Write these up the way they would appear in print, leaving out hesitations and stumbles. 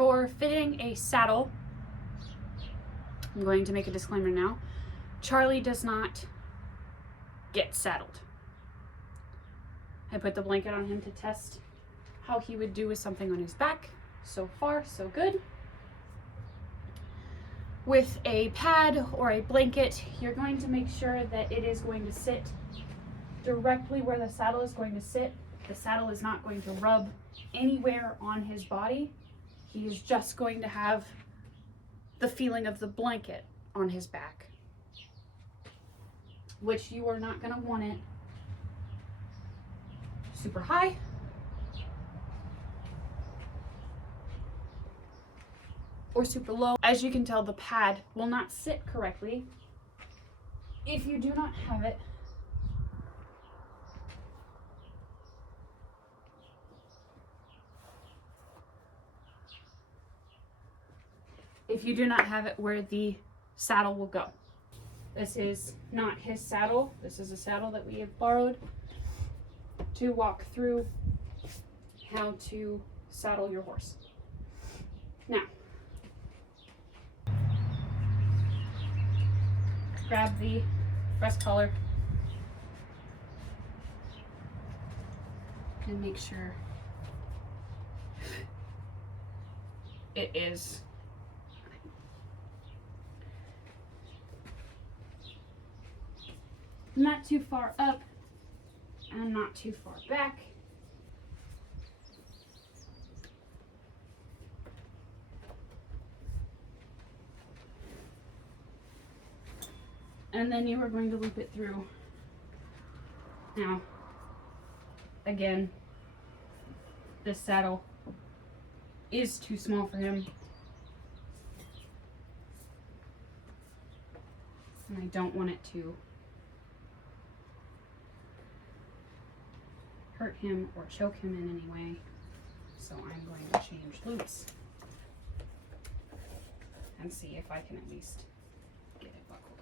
For fitting a saddle, I'm going to make a disclaimer now. Charlie does not get saddled. I put the blanket on him to test how he would do with something on his back. So far, so good. With a pad or a blanket, you're going to make sure that it is going to sit directly where the saddle is going to sit. The saddle is not going to rub anywhere on his body. He is just going to have the feeling of the blanket on his back, which you are not going to want it super high or super low. As you can tell, the pad will not sit correctly if you do not have it where the saddle will go. This is not his saddle. This is a saddle that we have borrowed to walk through how to saddle your horse. Now, grab the breast collar and make sure it is not too far up and not too far back. And then you are going to loop it through. Now, again, this saddle is too small for him. And I don't want it to hurt him or choke him in any way. So I'm going to change loops and see if I can at least get it buckled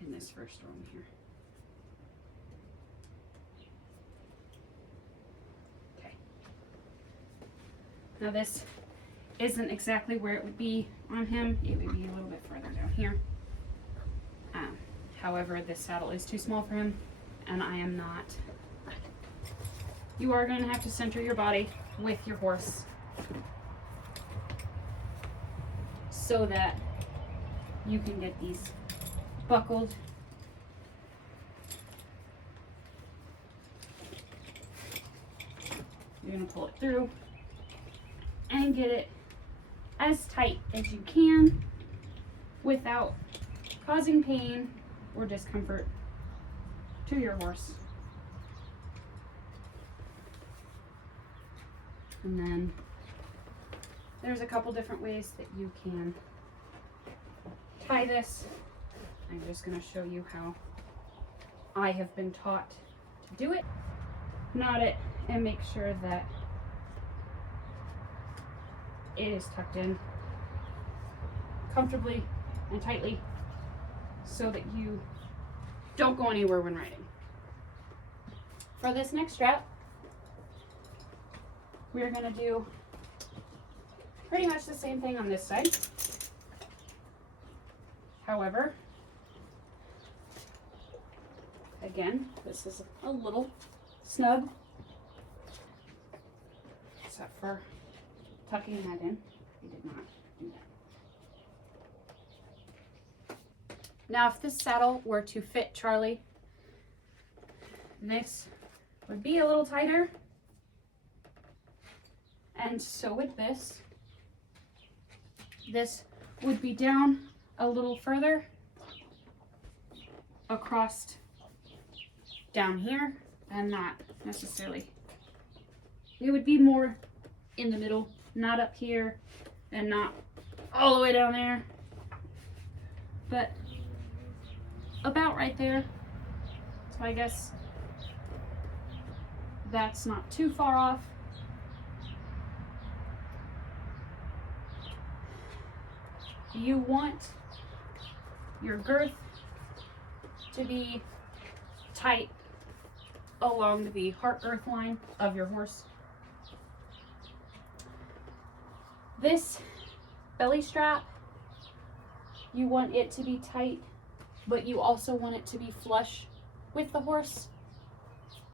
in this first room here. Okay. Now this isn't exactly where it would be on him. It would be a little bit further down here. However, this saddle is too small for him, and I am not. You are going to have to center your body with your horse so that you can get these buckled. You're going to pull it through and get it as tight as you can without causing pain or discomfort to your horse. And then there's a couple different ways that you can tie this. I'm just going to show you how I have been taught to do it. Knot it and make sure that it is tucked in comfortably and tightly so that you don't go anywhere when riding. For this next strap, we're going to do pretty much the same thing on this side. However, again, this is a little snug, except for tucking that in. We did not do that. Now, if this saddle were to fit Charlie, this would be a little tighter, and so would this. This would be down a little further across down here, and not necessarily. It would be more in the middle, not up here and not all the way down there, but about right there. So I guess that's not too far off. You want your girth to be tight along the heart girth line of your horse. This belly strap, you want it to be tight, but you also want it to be flush with the horse.